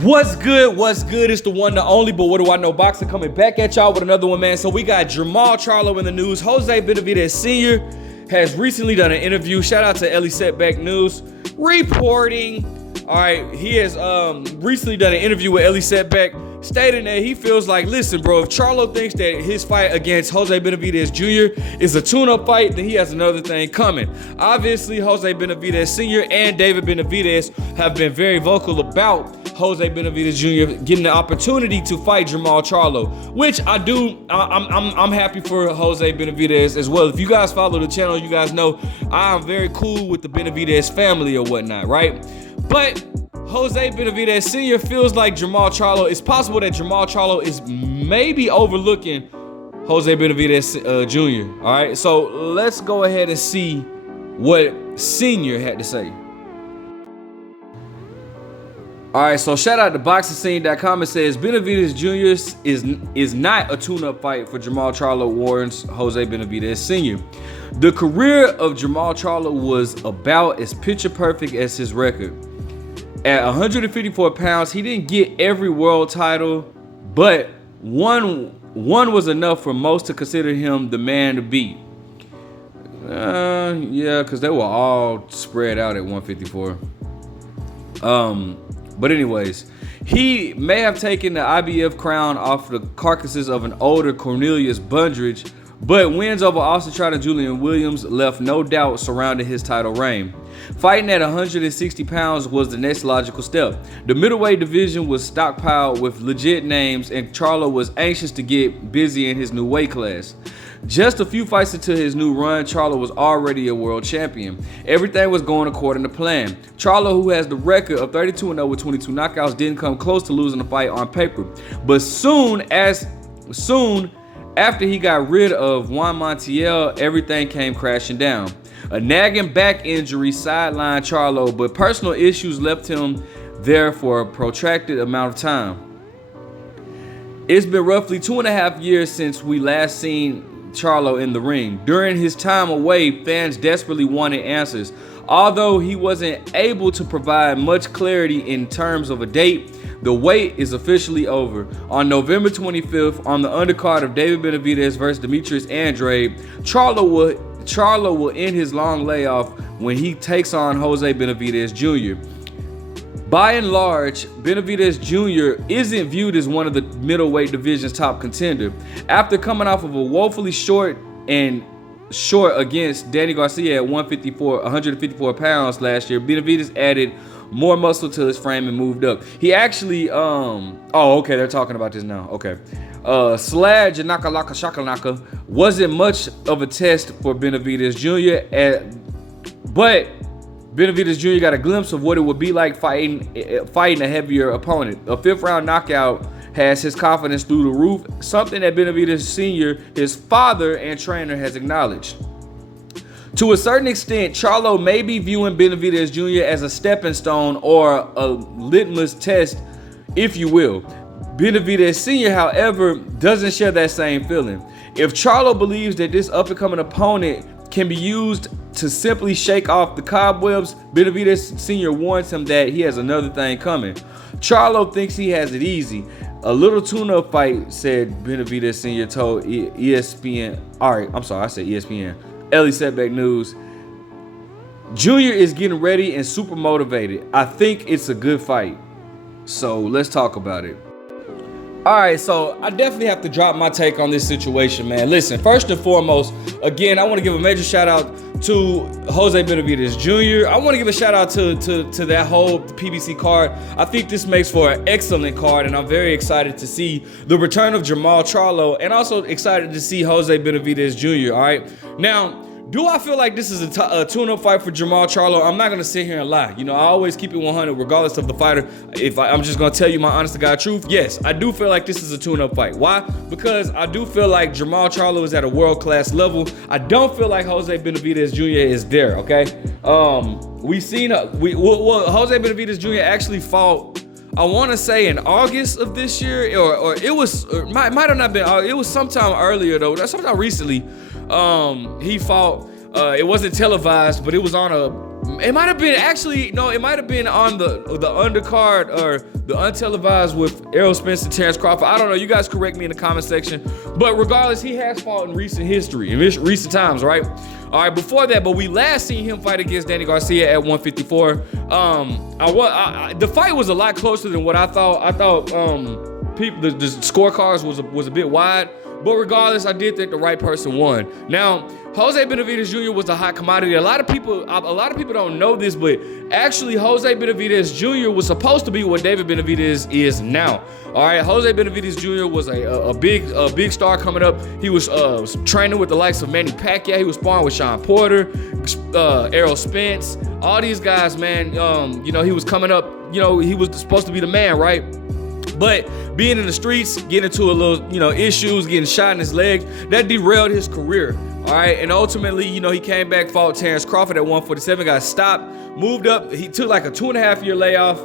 What's good? What's good? It's the one, the only, but what do I know? Boxer coming back at y'all with another one, man. So we got Jermall Charlo in the news. Jose Benavidez Sr. has recently done an interview. Shout out to Ellie Setback News reporting. All right, he has recently done an interview with Ellie Setback, stating that he feels like, listen, bro, if Charlo thinks that his fight against Jose Benavidez Jr. is a tune-up fight, then he has another thing coming. Obviously, Jose Benavidez Sr. and David Benavidez have been very vocal about Jose Benavidez Jr. getting the opportunity to fight Jermall Charlo, which I'm happy for Jose Benavidez as well. If you guys follow the channel, you guys know I'm very cool with the Benavidez family or whatnot, right? But Jose Benavidez Sr. feels like Jermall Charlo, it's possible that Jermall Charlo is maybe overlooking Jose Benavidez Jr. All right, so let's go ahead and see what Senior had to say. All right, so shout out to boxingscene.com. It says Benavidez Jr. is not a tune-up fight for Jermall Charlo, warns Jose Benavidez Sr. The career of Jermall Charlo was about as picture perfect as his record. At 154 pounds, he didn't get every world title, but one was enough for most to consider him the man to beat. Yeah, because they were all spread out at 154. But anyways, he may have taken the IBF crown off the carcasses of an older Cornelius Bundridge, but wins over Austin Trout and Julian Williams left no doubt surrounding his title reign. Fighting at 160 pounds was the next logical step. The middleweight division was stockpiled with legit names, and Charlo was anxious to get busy in his new weight class. Just a few fights into his new run, Charlo was already a world champion. Everything was going according to plan. Charlo, who has the record of 32-0 with 22 knockouts, didn't come close to losing the fight on paper. But soon after he got rid of Juan Montiel, everything came crashing down. A nagging back injury sidelined Charlo, but personal issues left him there for a protracted amount of time. It's been roughly 2.5 years since we last seen Charlo in the ring. During his time away, fans desperately wanted answers. Although he wasn't able to provide much clarity in terms of a date, the wait is officially over. On November 25th, on the undercard of David Benavidez versus Demetrius Andrade, Charlo will end his long layoff when he takes on Jose Benavidez Jr. By and large, Benavidez Jr. isn't viewed as one of the middleweight division's top contender. After coming off of a woefully short against Danny Garcia at 154 pounds last year, Benavidez added more muscle to his frame and moved up. He actually, okay, they're talking about this now. Okay. Slad Janaka Laka Shakalaka wasn't much of a test for Benavidez Jr. But Benavidez Jr. got a glimpse of what it would be like fighting a heavier opponent. A 5th round knockout has his confidence through the roof, something that Benavidez Sr., his father and trainer, has acknowledged. To a certain extent, Charlo may be viewing Benavidez Jr. as a stepping stone or a litmus test, if you will. Benavidez Sr., however, doesn't share that same feeling. If Charlo believes that this up-and-coming opponent can be used to simply shake off the cobwebs, Benavidez Sr. warns him that he has another thing coming. Charlo thinks he has it easy. A little tune-up fight, said Benavidez Sr. told ESPN. All right, I'm sorry, I said ESPN. Ellie Setback News. Junior is getting ready and super motivated. I think it's a good fight. So let's talk about it. All right, so I definitely have to drop my take on this situation, man. Listen, first and foremost, again, I want to give a major shout out to Jose Benavidez Jr. I want to give a shout out to that whole PBC card. I think this makes for an excellent card, and I'm very excited to see the return of Jermall Charlo, and also excited to see Jose Benavidez Jr. All right, now, do I feel like this is a tune-up fight for Jermall Charlo? I'm not going to sit here and lie. You know, I always keep it 100 regardless of the fighter. I'm just going to tell you my honest-to-God truth. Yes, I do feel like this is a tune-up fight. Why? Because I do feel like Jermall Charlo is at a world-class level. I don't feel like Jose Benavidez Jr. is there, okay? Jose Benavidez Jr. actually fought, I want to say in August of this year, or it might have not been, it was sometime earlier though, sometime recently. He fought, it wasn't televised, but it was on It might have been it might have been on the undercard or the untelevised with Errol Spence and Terrence Crawford. I don't know. You guys correct me in the comment section. But regardless, he has fought in recent history, in recent times, right? All right, before that, but we last seen him fight against Danny Garcia at 154. The fight was a lot closer than what I thought. I thought the scorecards was a bit wide. But regardless, I did think the right person won. Now, Jose Benavidez Jr. was a hot commodity. A lot of people don't know this, but actually, Jose Benavidez Jr. was supposed to be what David Benavidez is now. All right, Jose Benavidez Jr. was a big star coming up. He was training with the likes of Manny Pacquiao. He was sparring with Sean Porter, Errol Spence, all these guys, man. He was coming up. He was supposed to be the man, right? But being in the streets, getting into a little, issues, getting shot in his leg, that derailed his career. All right, and ultimately, he came back, fought Terrence Crawford at 147, got stopped, moved up. He took like a 2.5-year layoff,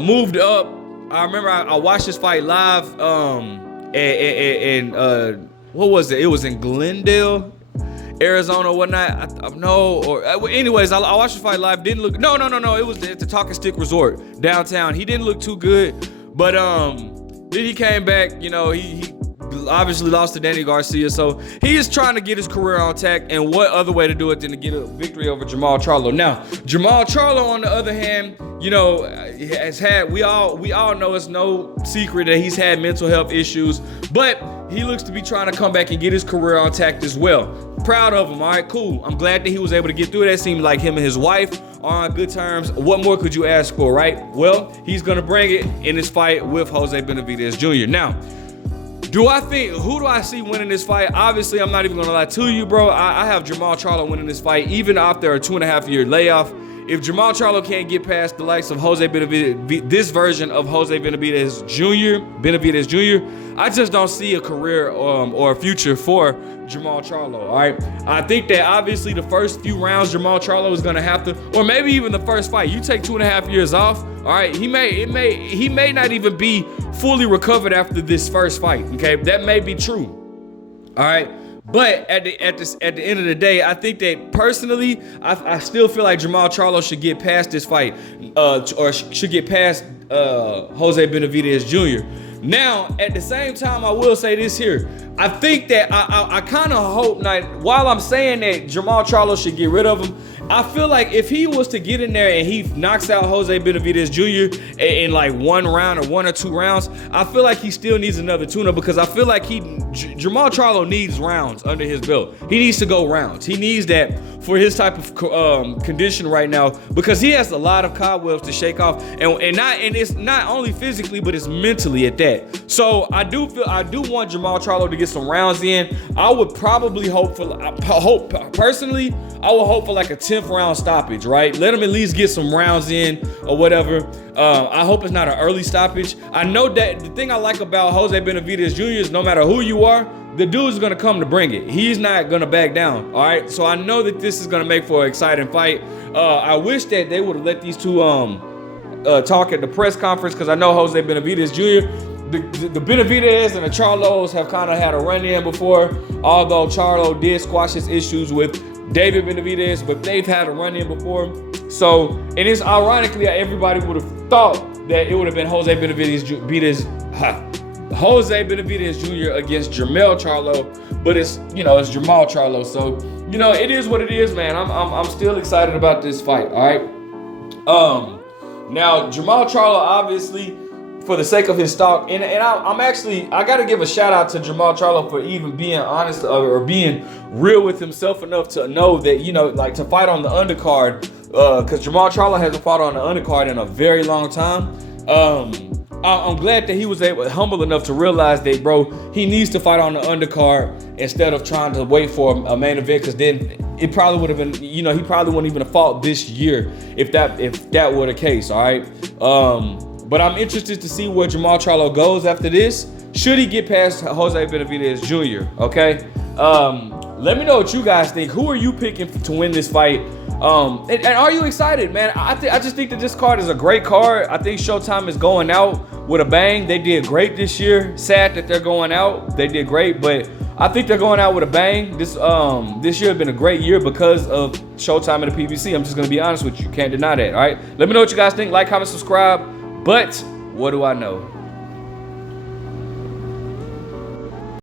moved up. I remember I watched this fight live, and what was it? It was in Glendale, Arizona, or whatnot. Anyways, I watched the fight live. Didn't look. No. It was at the Talking Stick Resort downtown. He didn't look too good. But then he came back, he obviously lost to Danny Garcia, so he is trying to get his career on track, and what other way to do it than to get a victory over Jermall Charlo. Now, Jermall Charlo, on the other hand, has had, we all know it's no secret that he's had mental health issues, but he looks to be trying to come back and get his career on track as well. Proud of him. All right, cool. I'm glad that he was able to get through that. Seemed like him and his wife are on good terms. What more could you ask for, right? Well, he's going to bring it in this fight with Jose Benavidez Jr. Now, who do I see winning this fight? Obviously, I'm not even going to lie to you, bro. I have Jermall Charlo winning this fight, even after a 2.5-year layoff. If Jermall Charlo can't get past the likes of Jose Benavidez, this version of Jose Benavidez Jr., I just don't see a career or a future for Jermall Charlo. All right, I think that obviously the first few rounds Jermall Charlo is gonna have to, or maybe even the first fight. You take 2.5 years off. All right, he may not even be fully recovered after this first fight. Okay, that may be true. All right. But at the end of the day, I think that personally, I still feel like Jermall Charlo should get past this fight, or should get past Jose Benavidez Jr. Now, at the same time, I will say this here. I think that I kind of hope, while I'm saying that Jermall Charlo should get rid of him, I feel like if he was to get in there and he knocks out Jose Benavidez Jr. in like one round or 1 or 2 rounds, I feel like he still needs another tune-up, because I feel like Jermall Charlo needs rounds under his belt. He needs to go rounds. He needs that for his type of condition right now, because he has a lot of cobwebs to shake off, and it's not only physically, but it's mentally at that. So I do want Jermall Charlo to get some rounds in. I would probably personally, I would hope for like a 10th round stoppage, right? Let him at least get some rounds in or whatever. I hope it's not an early stoppage. I know that the thing I like about Jose Benavidez Jr. is no matter who you are, the dude is going to come to bring it. He's not going to back down, all right? So I know that this is going to make for an exciting fight. I wish that they would have let these two talk at the press conference, because I know Jose Benavidez Jr., the Benavidez and the Charlos have kind of had a run-in before, although Charlo did squash his issues with David Benavidez, but they've had a run-in before. So, and it's ironically, everybody would have thought that it would have been Jose Benavidez Jr. against Jermall Charlo, but it's Jermall Charlo. So, it is what it is, man. I'm still excited about this fight, all right? Now, Jermall Charlo, obviously, for the sake of his stock, and I got to give a shout out to Jermall Charlo for even being honest or being real with himself enough to know that, to fight on the undercard, because Jermall Charlo hasn't fought on the undercard in a very long time. I'm glad that he was humble enough to realize that, bro, he needs to fight on the undercard instead of trying to wait for a main event, because then it probably would have been, he probably wouldn't even have fought this year if that were the case, all right? But I'm interested to see where Jermall Charlo goes after this. Should he get past Jose Benavidez Jr., okay? Let me know what you guys think. Who are you picking to win this fight? And are you excited, man? I just think that this card is a great card. I think Showtime is going out with a bang. They did great this year. Sad that they're going out. They did great, but I think they're going out with a bang. This year has been a great year because of Showtime and the PBC. I'm just gonna be honest with you. Can't deny that. All right. Let me know what you guys think. Like, comment, subscribe. But what do I know?